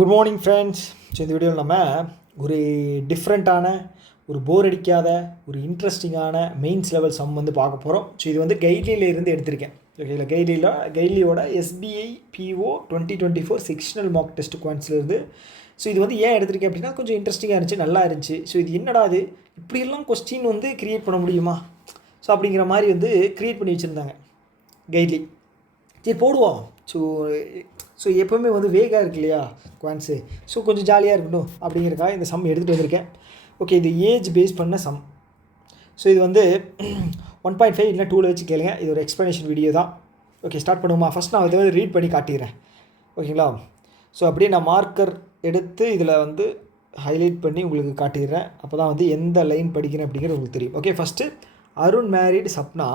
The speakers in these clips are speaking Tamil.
Good morning friends. ஸோ இந்த வீடியோவில் நம்ம ஒரு டிஃப்ரெண்ட்டான ஒரு போர் அடிக்காத ஒரு இன்ட்ரெஸ்டிங்கான மெயின்ஸ் லெவல் சம் வந்து பார்க்க போகிறோம். ஸோ இது வந்து கைட்லியிலேருந்து எடுத்திருக்கேன். ஓகேங்களா, கைட்லியோட SBI PO 2024 sectional mock test குவான்ஸ்லேருந்து. ஸோ இது வந்து ஏன் எடுத்திருக்கேன் அப்படின்னா கொஞ்சம் இன்ட்ரெஸ்டிங்காக இருந்துச்சு, நல்லா இருந்துச்சு. ஸோ இது என்னடா அது இப்படியெல்லாம் கொஸ்டின் வந்து க்ரியேட் பண்ண முடியுமா ஸோ அப்படிங்கிற மாதிரி வந்து க்ரியேட் பண்ணி வச்சுருந்தாங்க கைட்லி. சரி போடுவோம். ஸோ எப்போவுமே வந்து வேகாக இருக்கு இல்லையா குவான்ஸு, ஸோ கொஞ்சம் ஜாலியாக இருக்கட்டும் அப்படிங்கிறக்காக இந்த சம் எடுத்துகிட்டு வந்திருக்கேன். ஓகே, இது ஏஜ் பேஸ் பண்ண சம். ஸோ இது வந்து 1.5 இல்லை 2ல் வச்சு கேளுங்க. இது ஒரு எக்ஸ்ப்ளனேஷன் வீடியோ தான். ஓகே, ஸ்டார்ட் பண்ணுவோமா? ஃபஸ்ட் நான் இதை வந்து ரீட் பண்ணி காட்டிடுறேன். ஓகேங்களா, ஸோ அப்படியே நான் மார்க்கர் எடுத்து இதில் வந்து ஹைலைட் பண்ணி உங்களுக்கு காட்டிடுறேன். அப்போ தான் வந்து எந்த லைன் படிக்கிறேன் அப்படிங்கிறது உங்களுக்கு தெரியும். Okay, first Arun married Sapna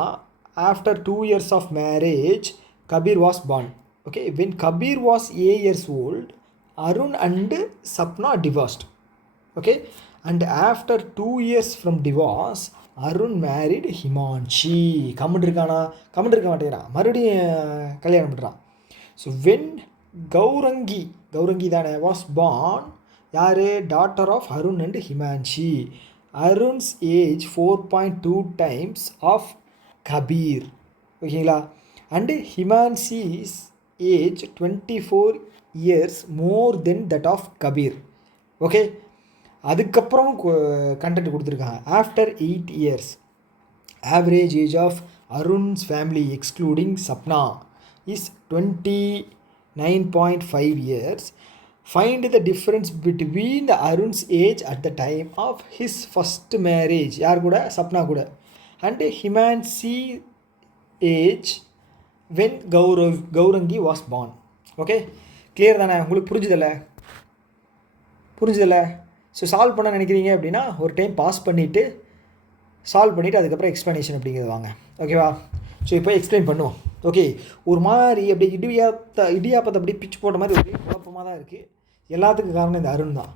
after 2 years of marriage Kabir was born. Okay, when Kabir was 8 years old, Arun and Sapna divorced. Okay, and after 2 years from divorce, Arun married Himanshi. Comment இருக்க மாட்டேங்கிறான், மறுபடியும் கல்யாணம் பண்ணுறான். ஸோ வென் கௌரங்கி தானே was born, யார்? Daughter of Arun and Himanshi. Arun's age 4.2 times of Kabir. ஓகேங்களா, and Himanshi's age 24 years more than that of Kabir. Okay, அதுக்கப்புறம் கண்டென்ட் கொடுத்துருக்காங்க. After 8 years average age of Arun's family excluding Sapna is 29.5 years. Find the difference between the Arun's age at the time of his first marriage, யார் கூட? சப்னா கூட. and Himanshi age when Gaurangi was born. Okay, clear தானே? உங்களுக்கு புரிஞ்சுதில்ல? ஸோ சால்வ் பண்ண நினைக்கிறீங்க அப்படின்னா ஒரு டைம் பாஸ் பண்ணிவிட்டு சால்வ் பண்ணிவிட்டு அதுக்கப்புறம் எக்ஸ்ப்ளனேஷன் அப்படிங்கிறது வாங்க. ஓகேவா? ஸோ இப்போ எக்ஸ்பிளைன் பண்ணுவோம். ஓகே, ஒரு மாதிரி அப்படியே இடியாப்பத்தை அப்படியே பிச்சு போட்ட மாதிரி ஒரே குழப்பமாக தான் இருக்குது. எல்லாத்துக்கும் காரணம் இந்த அருண் தான்.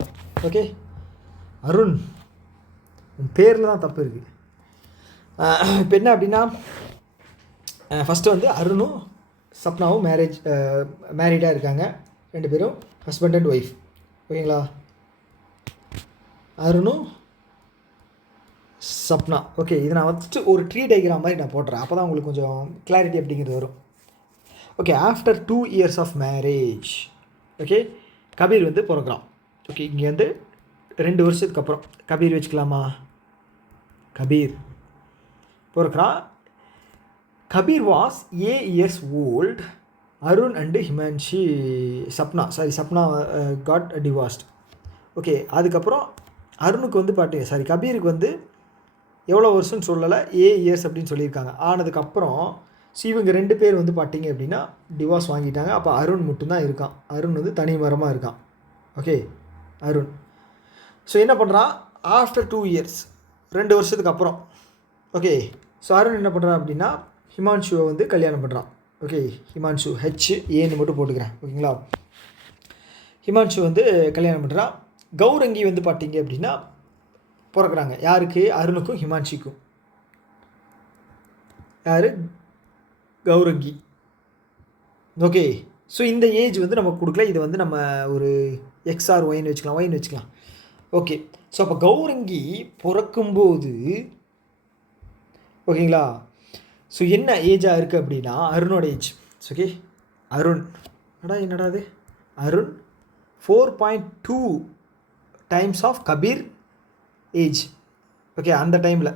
ஓகே, அருண் உன் பேரில் தான் தப்பு இருக்குது. இப்போ என்ன அப்படின்னா, ஃபஸ்ட்டு வந்து அருணும் சப்னாவும் மேரீடாக இருக்காங்க. 2 பேரும் ஹஸ்பண்ட் அண்ட் ஒய்ஃப். ஓகேங்களா, அருணும் சப்னா. ஓகே, இதை நான் ஃபஸ்ட்டு ஒரு ட்ரீ டயக்ராம் மாதிரி நான் போடுறேன், அப்போ தான் உங்களுக்கு கொஞ்சம் கிளாரிட்டி அப்படிங்கிறது வரும். Okay, after 2 years of marriage, okay, Kabir வந்து பிறக்கிறான். ஓகே, இங்கே வந்து 2 வருஷத்துக்கு அப்புறம் கபீர் வச்சுக்கலாமா? கபீர் பிறக்கிறான். Kabir was 8 years old. Arun and Himanshi Sapna got divorced. Okay, அதுக்கப்புறம் அருணுக்கு வந்து கபீருக்கு வந்து எவ்வளோ வருஷம்னு சொல்லலை, 8 years அப்படின்னு சொல்லியிருக்காங்க. ஆனதுக்கப்புறம் இவங்க 2 பேர் வந்து பார்த்தீங்க அப்படின்னா டிவோர்ஸ் வாங்கிட்டாங்க. அப்போ அருண் மட்டும்தான் இருக்கான். அருண் வந்து தனி மரமாக இருக்கான். ஓகே, அருண் ஸோ என்ன பண்ணுறான்? ஆஃப்டர் 2 years 2 வருஷத்துக்கு அப்புறம். ஓகே, ஸோ அருண் என்ன பண்ணுறான் அப்படின்னா ஹிமான்ஷுவை வந்து கல்யாணம் பண்ணுறான். ஓகே, ஹிமான்ஷு ஏன்னு மட்டும் போட்டுக்கிறேன். ஓகேங்களா, ஹிமான்ஷு வந்து கல்யாணம் பண்ணுறான். கௌரங்கி வந்து பார்த்தீங்க அப்படின்னா பிறக்கிறாங்க. யாருக்கு? அருணுக்கும் ஹிமான்ஷிக்கும். யார்? கௌரங்கி. ஓகே, ஸோ இந்த ஏஜ் வந்து நமக்கு கொடுக்கல. இது வந்து நம்ம ஒரு XR ஒயின்னு வச்சுக்கலாம். ஓகே, ஸோ அப்போ கௌரங்கி பிறக்கும்போது, ஓகேங்களா, ஸோ என்ன ஏஜாக இருக்குது அப்படின்னா அருணோட ஏஜ். ஓகே, அருண் என்னடா அது? Arun 4.2 times of Kabir age. Okay, அந்த டைமில்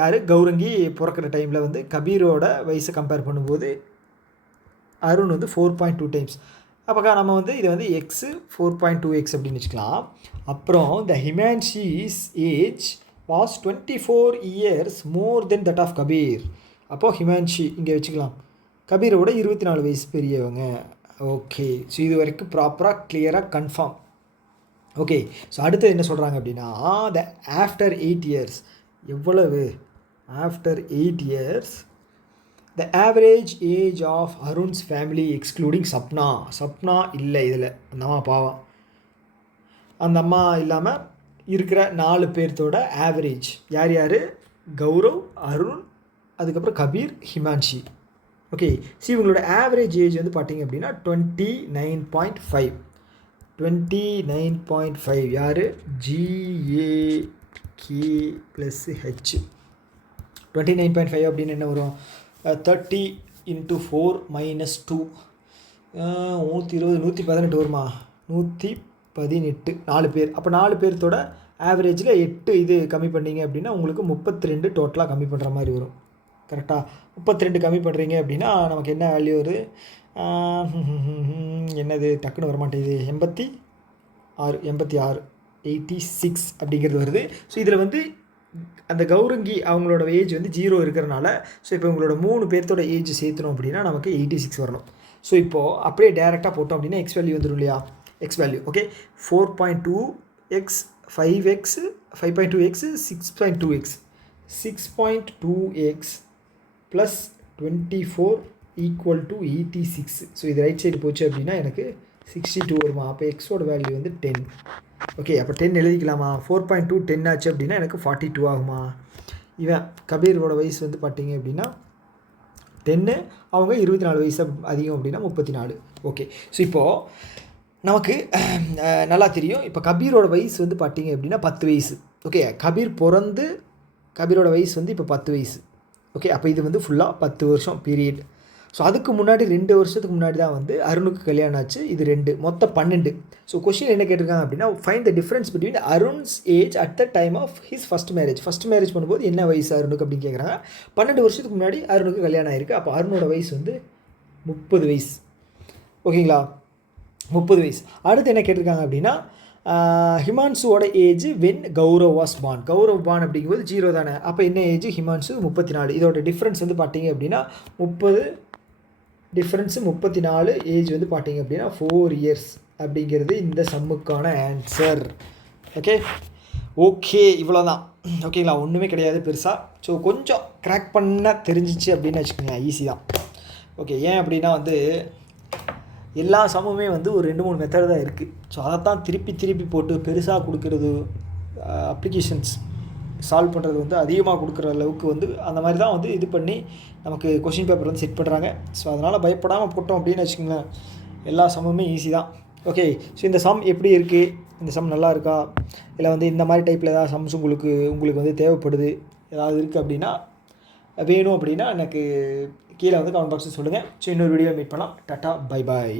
யார்? கௌரங்கி பிறக்கிற டைமில் வந்து கபீரோட வயசை கம்பேர் பண்ணும்போது அருண் வந்து 4.2 times. அப்போ நம்ம வந்து இதை வந்து X 4.2x அப்படின்னு வச்சுக்கலாம். அப்புறம் the Himanshi's age was 24 years more than that of Kabir. அப்போது ஹிமான்ஷி இங்கே வச்சுக்கலாம். கபீரோட 24 வயசு பெரியவங்க. ஓகே, ஸோ இது வரைக்கும் ப்ராப்பராக கிளியராக கன்ஃபார்ம். ஓகே, ஸோ அடுத்தது என்ன சொல்கிறாங்க அப்படின்னா த ஆஃப்டர் 8 years. எவ்வளவு? After 8 years the average age of Arun's family excluding Sapna இல்லை இதில். அந்த அம்மா பாவம், அந்த அம்மா இல்லாமல் இருக்கிற 4 பேர்த்தோட ஆவரேஜ் யார்? கௌரவ், அருண், அதுக்கப்புறம் கபீர், ஹிமான்ஷி. ஓகே, இவங்களோட ஆவரேஜ் ஏஜ் வந்து பார்த்தீங்க அப்படின்னா 29.5. 29.5 யார் GAK + H 29.5 அப்படின்னு என்ன வரும் 30 × 4 - 2 120 118 வருமா 118 4 பேர் அப்போ 4 பேர்த்தோட ஆவரேஜில் 8 இது கம்மி பண்ணிங்க அப்படின்னா உங்களுக்கு 32 டோட்டலாக கம்மி பண்ணுற மாதிரி வரும் கரெக்டாக 32 கம்மி பண்ணுறீங்க அப்படின்னா நமக்கு என்ன வேல்யூ வருது என்னது டக்குன்னு வரமாட்டேங்குது 86 86 அப்படிங்கிறது வருது ஸோ இதில் வந்து அந்த கௌரங்கி அவங்களோட ஏஜ் வந்து 0 இருக்கிறனால ஸோ இப்போ உங்களோட 3 பேர்த்தோட ஏஜ் சேர்த்தணும் அப்படின்னா நமக்கு 86 வரணும் ஸோ இப்போது அப்படியே டேரெக்டாக போட்டோம் அப்படின்னா எக்ஸ் வேல்யூ வந்துடும் இல்லையா X value okay 4.2x 5x 5.2x 6.2x 6.2x + 24 = 86 so இது ரைட் சைடு போச்சு அப்படின்னா எனக்கு 62 வருமா அப்போ எக்ஸோட வேல்யூ வந்து 10 ஓகே அப்போ 10 எழுதிக்கலாமா 4.2 10 ஆச்சு அப்படின்னா எனக்கு 42 ஆகுமா இவன் கபீரோட வயசு வந்து பார்த்தீங்க அப்படின்னா 10 அவங்க 24 வயசு அதிகம் அப்படின்னா 34 ஓகே ஸோ இப்போது நமக்கு நல்லா தெரியும் இப்போ கபீரோட வயசு வந்து பார்த்தீங்க அப்படின்னா 10 வயசு ஓகே கபீரோட வயசு வந்து இப்போ 10 வயசு ஓகே அப்போ இது வந்து ஃபுல்லாக 10 வருஷம் பீரியட் ஸோ அதுக்கு முன்னாடி 2 வருஷத்துக்கு முன்னாடி தான் வந்து அருணுக்கு கல்யாணம் ஆச்சு இது 2 மொத்தம் 12 ஸோ கொஸ்டின் என்ன கேட்டிருக்காங்க அப்படின்னா find the difference between Arun's age at the time of his first marriage பண்ணும்போது என்ன வயசு அருணுக்கு அப்படின்னு கேட்குறாங்க 12 வருஷத்துக்கு முன்னாடி அருணுக்கு கல்யாணம் ஆயிருக்கு அப்போ அருணோட வயசு வந்து 30 வயசு ஓகேங்களா 30 வயசு அடுத்து என்ன கேட்டிருக்காங்க அப்படின்னா ஹிமான்சுவோட age when Gaurav was born அப்படிங்கும்போது 0 தானே அப்போ என்ன ஏஜ் ஹிமான்சு 34 இதோட டிஃப்ரென்ஸ் வந்து பார்த்தீங்க அப்படின்னா 34 ஏஜ் வந்து பார்த்தீங்க அப்படின்னா 4 இயர்ஸ் அப்படிங்கிறது இந்த சம்முக்கான ஆன்சர் ஓகே இவ்வளோதான் ஓகேங்களா ஒன்றுமே கிடையாது பெருசாக ஸோ கொஞ்சம் கிராக் பண்ண தெரிஞ்சிச்சு அப்படின்னு வச்சுக்கோங்க ஈஸி தான் ஓகே ஏன் அப்படின்னா வந்து எல்லா சம்முமே வந்து ஒரு 2-3 மெத்தட் தான் இருக்குது ஸோ அதைத்தான் திருப்பி போட்டு பெருசாக கொடுக்குறது அப்ளிகேஷன்ஸ் சால்வ் பண்ணுறது வந்து அதிகமாக கொடுக்குற அளவுக்கு வந்து அந்த மாதிரி தான் வந்து இது பண்ணி நமக்கு கொஷின் பேப்பர் வந்து செட் பண்ணுறாங்க ஸோ அதனால் பயப்படாமல் போட்டோம் அப்படின்னு வச்சுக்கோங்களேன் எல்லா சம்முமே ஈஸி தான் ஓகே ஸோ இந்த சம் எப்படி இருக்குது இந்த சம் நல்லா இருக்கா இல்லை வந்து இந்த மாதிரி டைப்பில் ஏதாவது சம்ஸ் உங்களுக்கு வந்து தேவைப்படுது ஏதாவது இருக்குது அப்படின்னா வேணும் அப்படின்னா எனக்கு கீழே வந்து கமெண்ட் பாக்ஸில் சொல்லுங்கள் ஸோ இன்னொரு வீடியோ மீட் பண்ணலாம் டாட்டா பை பாய்